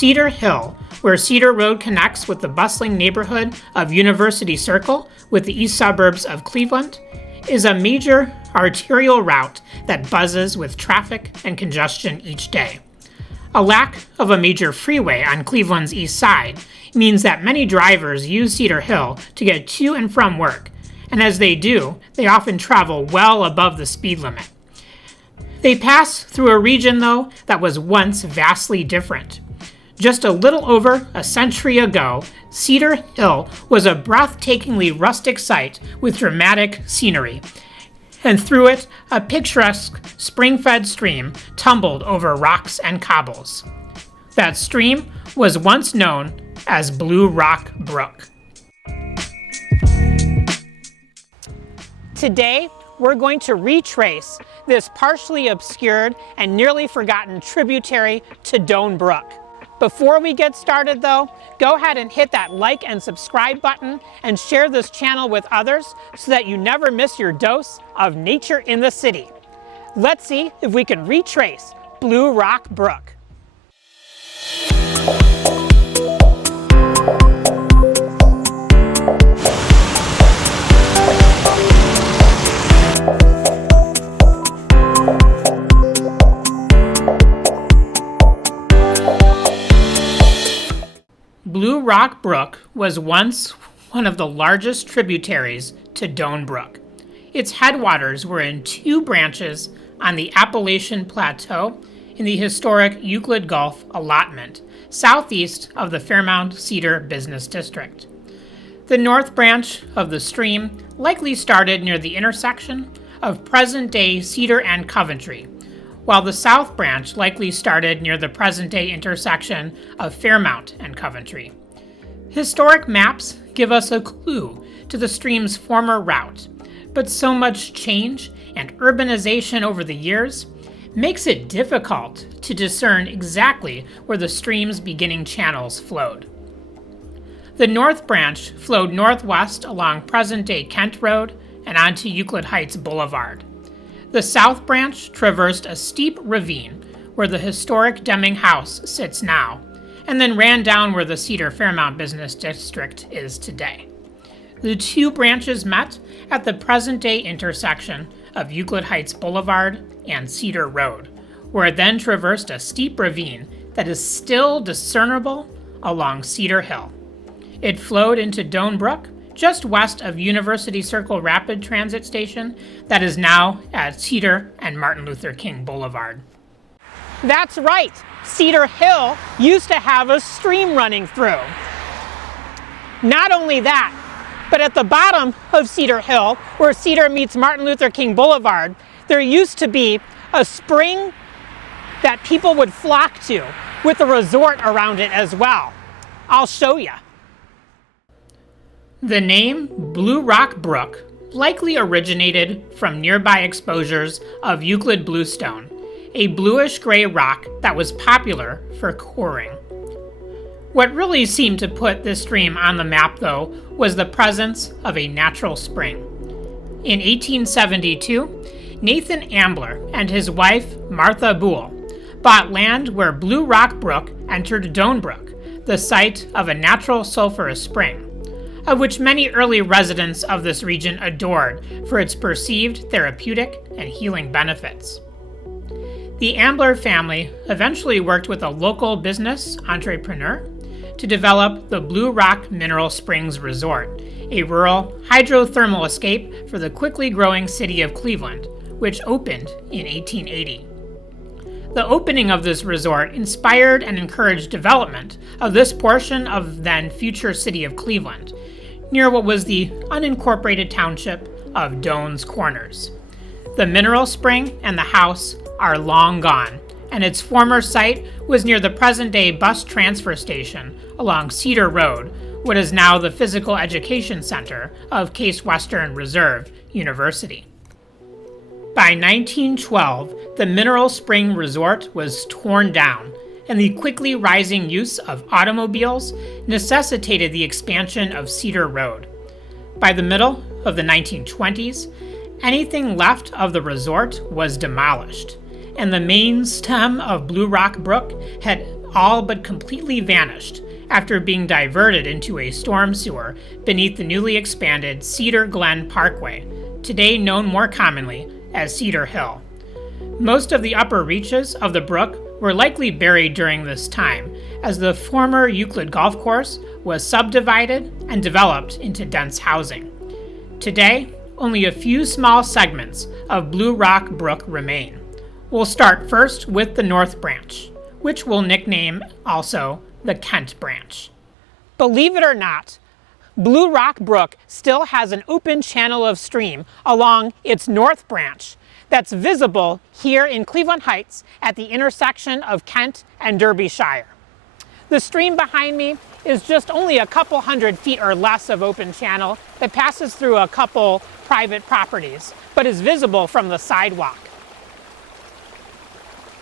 Cedar Hill, where Cedar Road connects with the bustling neighborhood of University Circle with the east suburbs of Cleveland, is a major arterial route that buzzes with traffic and congestion each day. A lack of a major freeway on Cleveland's east side means that many drivers use Cedar Hill to get to and from work, and as they do, they often travel well above the speed limit. They pass through a region, though, that was once vastly different. Just a little over a century ago, Cedar Hill was a breathtakingly rustic site with dramatic scenery, and through it, a picturesque spring-fed stream tumbled over rocks and cobbles. That stream was once known as Blue Rock Brook. Today, we're going to retrace this partially obscured and nearly forgotten tributary to Doan Brook. Before we get started though, go ahead and hit that like and subscribe button and share this channel with others so that you never miss your dose of nature in the city. Let's see if we can retrace Blue Rock Brook. Blue Rock Brook was once one of the largest tributaries to Doan Brook. Its headwaters were in two branches on the Appalachian Plateau in the historic Euclid Gulf allotment, southeast of the Fairmount Cedar Business District. The north branch of the stream likely started near the intersection of present-day Cedar and Coventry, while the south branch likely started near the present-day intersection of Fairmount and Coventry. Historic maps give us a clue to the stream's former route, but so much change and urbanization over the years makes it difficult to discern exactly where the stream's beginning channels flowed. The north branch flowed northwest along present-day Kent Road and onto Euclid Heights Boulevard. The south branch traversed a steep ravine where the historic Deming house sits now, and then ran down where the Cedar Fairmount Business District is today. The two branches met at the present-day intersection of Euclid Heights Boulevard and Cedar Road, where it then traversed a steep ravine that is still discernible along Cedar Hill. It flowed into Doan Brook, just west of University Circle Rapid Transit Station that is now at Cedar and Martin Luther King Boulevard. That's right, Cedar Hill used to have a stream running through. Not only that, but at the bottom of Cedar Hill, where Cedar meets Martin Luther King Boulevard, there used to be a spring that people would flock to with a resort around it as well. I'll show you. The name Blue Rock Brook likely originated from nearby exposures of Euclid bluestone, a bluish-gray rock that was popular for coring. What really seemed to put this stream on the map, though, was the presence of a natural spring. In 1872, Nathan Ambler and his wife, Martha Boole, bought land where Blue Rock Brook entered Doan Brook, the site of a natural sulfurous spring, of which many early residents of this region adored for its perceived therapeutic and healing benefits. The Ambler family eventually worked with a local business entrepreneur to develop the Blue Rock Mineral Springs Resort, a rural hydrothermal escape for the quickly growing city of Cleveland, which opened in 1880. The opening of this resort inspired and encouraged development of this portion of then future city of Cleveland, near what was the unincorporated township of Doan's Corners. The mineral spring and the house are long gone, and its former site was near the present-day bus transfer station along Cedar Road, what is now the Physical Education Center of Case Western Reserve University. By 1912, the Mineral Spring Resort was torn down, and the quickly rising use of automobiles necessitated the expansion of Cedar Road. By the middle of the 1920s, anything left of the resort was demolished, and the main stem of Blue Rock Brook had all but completely vanished after being diverted into a storm sewer beneath the newly expanded Cedar Glen Parkway, today known more commonly as Cedar Hill. Most of the upper reaches of the brook were likely buried during this time, as the former Euclid Golf Course was subdivided and developed into dense housing. Today, only a few small segments of Blue Rock Brook remain. We'll start first with the North Branch, which we'll nickname also the Kent Branch. Believe it or not, Blue Rock Brook still has an open channel of stream along its North Branch that's visible here in Cleveland Heights at the intersection of Kent and Derbyshire. The stream behind me is just only a couple hundred feet or less of open channel that passes through a couple private properties, but is visible from the sidewalk.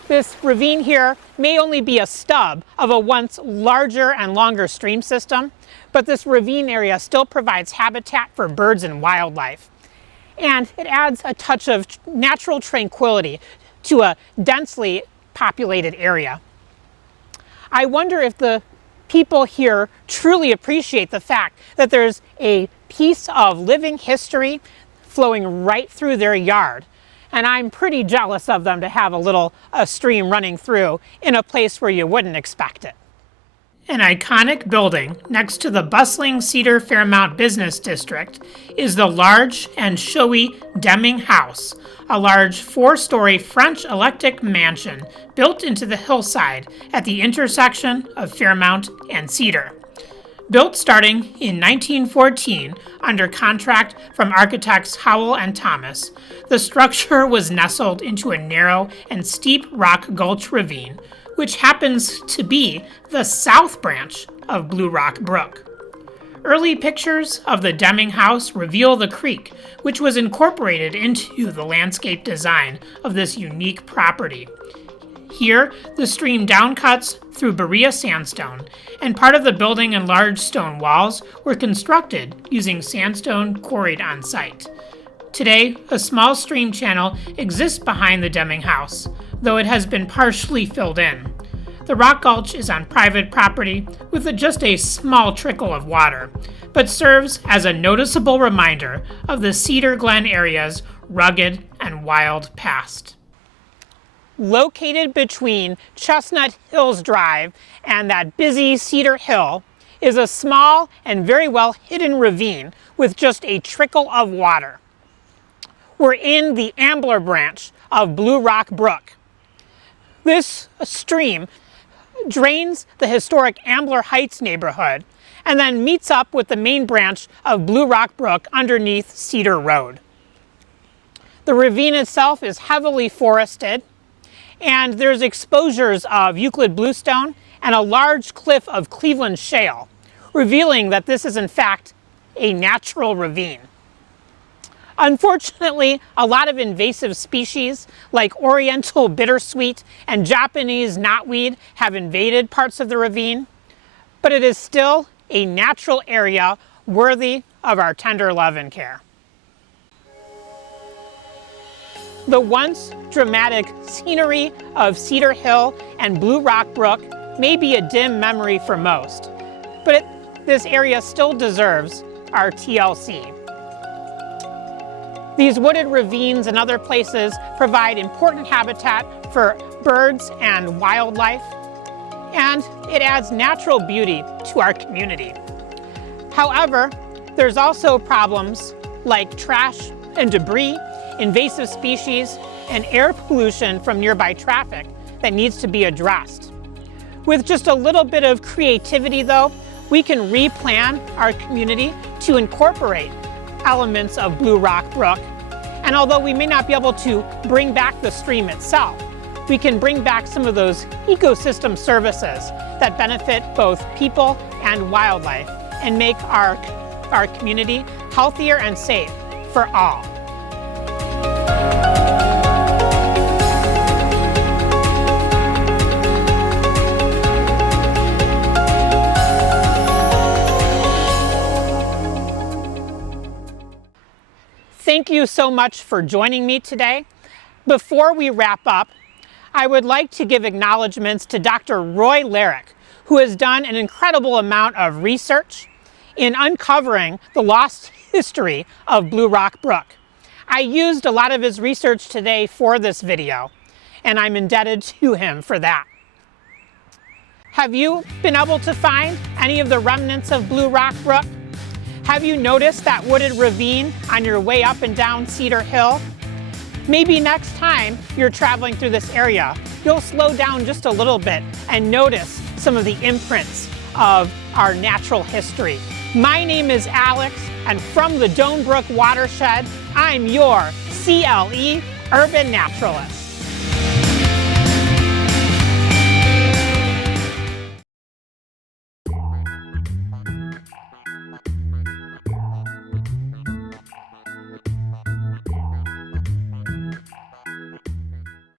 This ravine here may only be a stub of a once larger and longer stream system, but this ravine area still provides habitat for birds and wildlife. And it adds a touch of natural tranquility to a densely populated area. I wonder if the people here truly appreciate the fact that there's a piece of living history flowing right through their yard. And I'm pretty jealous of them to have a stream running through in a place where you wouldn't expect it. An iconic building next to the bustling Cedar Fairmount Business District is the large and showy Deming House, a large 4-story French eclectic mansion built into the hillside at the intersection of Fairmount and Cedar. Built starting in 1914 under contract from architects Howell and Thomas, the structure was nestled into a narrow and steep rock gulch ravine, which happens to be the south branch of Blue Rock Brook. Early pictures of the Deming House reveal the creek, which was incorporated into the landscape design of this unique property. Here, the stream downcuts through Berea sandstone, and part of the building and large stone walls were constructed using sandstone quarried on site. Today, a small stream channel exists behind the Deming House, though it has been partially filled in. The rock gulch is on private property with just a small trickle of water, but serves as a noticeable reminder of the Cedar Glen area's rugged and wild past. Located between Chestnut Hills Drive and that busy Cedar Hill is a small and very well hidden ravine with just a trickle of water. We're in the Ambler branch of Blue Rock Brook. This stream drains the historic Ambler Heights neighborhood and then meets up with the main branch of Blue Rock Brook underneath Cedar Road. The ravine itself is heavily forested, and there's exposures of Euclid bluestone and a large cliff of Cleveland shale, revealing that this is in fact a natural ravine. Unfortunately, a lot of invasive species like Oriental bittersweet and Japanese knotweed have invaded parts of the ravine, but it is still a natural area worthy of our tender love and care. The once dramatic scenery of Cedar Hill and Blue Rock Brook may be a dim memory for most, but this area still deserves our TLC. These wooded ravines and other places provide important habitat for birds and wildlife, and it adds natural beauty to our community. However, there's also problems like trash and debris, invasive species, and air pollution from nearby traffic that needs to be addressed. With just a little bit of creativity though, we can replan our community to incorporate elements of Blue Rock Brook. And although we may not be able to bring back the stream itself, we can bring back some of those ecosystem services that benefit both people and wildlife and make our community healthier and safe for all. Thank you so much for joining me today. Before we wrap up, I would like to give acknowledgments to Dr. Roy Larrick, who has done an incredible amount of research in uncovering the lost history of Blue Rock Brook. I used a lot of his research today for this video, and I'm indebted to him for that. Have you been able to find any of the remnants of Blue Rock Brook? Have you noticed that wooded ravine on your way up and down Cedar Hill? Maybe next time you're traveling through this area, you'll slow down just a little bit and notice some of the imprints of our natural history. My name is Alex, and from the Doan Brook watershed, I'm your CLE Urban Naturalist.